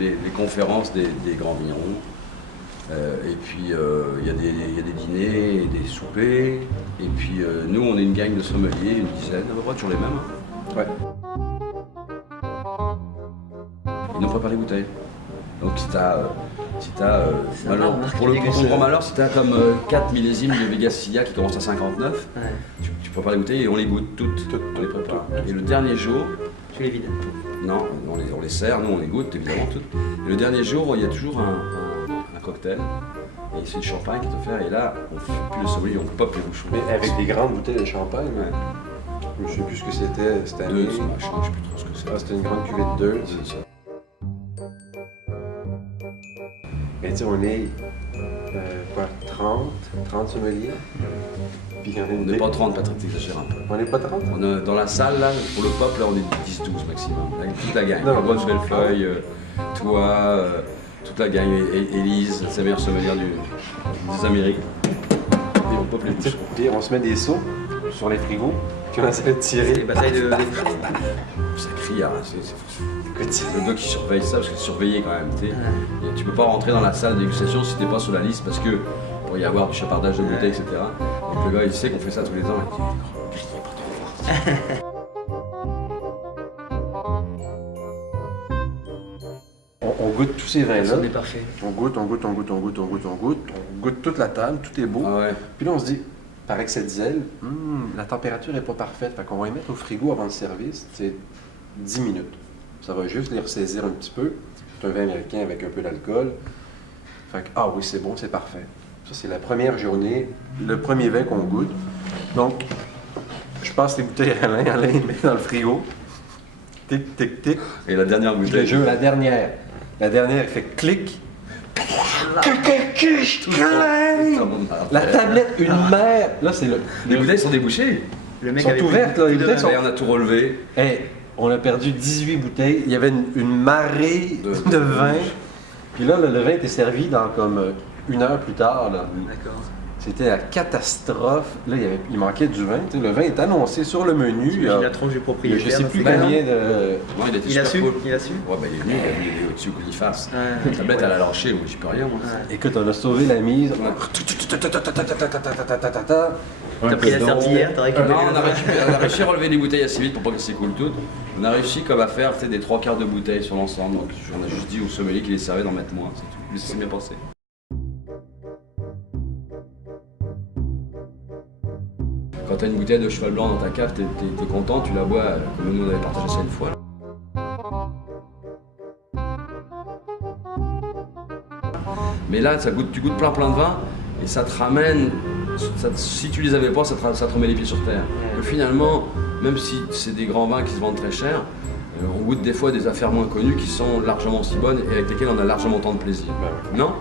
les conférences des grands vignerons. Et puis il y a des dîners et des soupers. Et puis nous, on est une gang de sommeliers, une dizaine, à peu près toujours les mêmes. Hein. Ouais. Ils nous préparent les bouteilles. Donc si t'as pour le grand malheur, si t'as comme 4 millésimes de Vega Sicilia qui commencent à 59, tu prépares les bouteilles et on les goûte toutes. On les prépare. Et le dernier jour... Tu les vides? Non, on les sert, nous on les goûte évidemment toutes. Et le dernier jour, il y a toujours un cocktail. Et c'est le champagne qui te fait, et là, on fait plus le sommelier, on pop les bouchons. Mais avec des grandes bouteilles de champagne, je ne sais plus ce que c'était cette année. Deux, machin, je sais plus trop ce que c'est. C'était une grande cuvée de 2. C'est ça. Mais tu sais, on est, quoi, 30 sommeliers? Puis On n'est pas 30, Patrick, t'exagères un peu. On n'est pas 30? On a, dans la salle, là, pour le pop, là, on est 10-12 maximum. Avec toute la gang. Non, Bonne Bellefeuille, toi, toute la gang, Élise, c'est la meilleure sommelière des Amériques. Et on pop les bouchons. Et on se met des seaux sur les frigos, puis on essaie de tirer. Les batailles de... Ça crie, hein, c'est le gars qui surveille ça, parce que c'est surveillé quand même, tu sais. Et tu peux pas rentrer dans la salle de dégustation si t'es pas sur la liste, parce que pour y avoir du chapardage de bouteilles, etc. Donc le gars, il sait qu'on fait ça tous les ans, il dit, criez pas trop fort. On goûte tous ces vins-là. On est parfait. On goûte toute la table, tout est beau. Ah ouais. Puis là, on se dit, paraît que cette zèle, la température n'est pas parfaite, fait qu'on va y mettre au frigo avant le service, c'est 10 minutes. Ça va juste les ressaisir un petit peu. C'est un vin américain avec un peu d'alcool. Fait que, ah oui, c'est bon, c'est parfait. Ça, c'est la première journée, le premier vin qu'on goûte. Donc, je passe les bouteilles à Alain, Alain les met dans le frigo. Tic, tic, tic. Et la dernière Je bouteille. le jure, la dernière, elle fait clic. La tablette, une mer. Là, c'est le. Les bouteilles sont débouchées. Le mec sont avait ouvertes, là, les bouteilles sont. Et on a tout relevé. Hey, on a perdu 18 bouteilles. Il y avait une marée de vin. Puis là, le vin était servi dans comme une heure plus tard. D'accord. C'était la catastrophe. Là, il manquait du vin. Tu sais, le vin est annoncé sur le menu. Il a la tronche du propriétaire. Je sais plus dans ce combien cas-là. de. Non, il était Il a super su? cool. Il a su? Ouais, bah il est venu, il a vu les au-dessus qu'il fasse. Ouais. La tablette, elle a lâché, moi j'y peux rien. Moi. Écoute, on a sauvé la mise. T'as pris la serpillière, t'as récupéré. Non, on a réussi à relever les bouteilles assez vite pour pas qu'elles s'écoulent toutes. On a réussi comme à faire des 3/4 de bouteilles sur l'ensemble. Donc on a juste dit au sommelier qui les servait d'en mettre moins, c'est tout. Mais ça s'est bien passé. Quand t'as une bouteille de cheval blanc dans ta cave, t'es content, tu la bois comme nous on avait partagé ça une fois. Mais là, tu goûtes plein de vin et ça te ramène, si tu les avais pas, ça te remet les pieds sur terre. Et finalement, même si c'est des grands vins qui se vendent très cher, on goûte des fois des affaires moins connues qui sont largement aussi bonnes et avec lesquelles on a largement autant de plaisir. Non ?